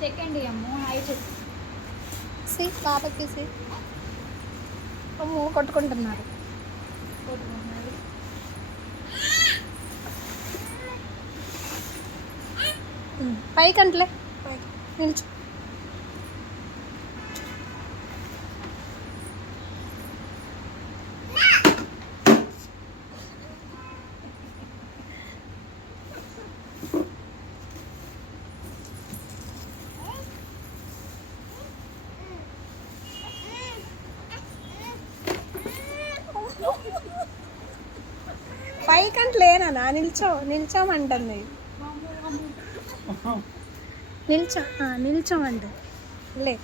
Second అమ్మో height C పాపకి C అమ్మో కొట్టుకుంటున్నారు. పైకి అంటలే పైకి నిల్చు. పైకంటలేనా నిల్చోమంటుంది. నిల్చోమంటుంది లే.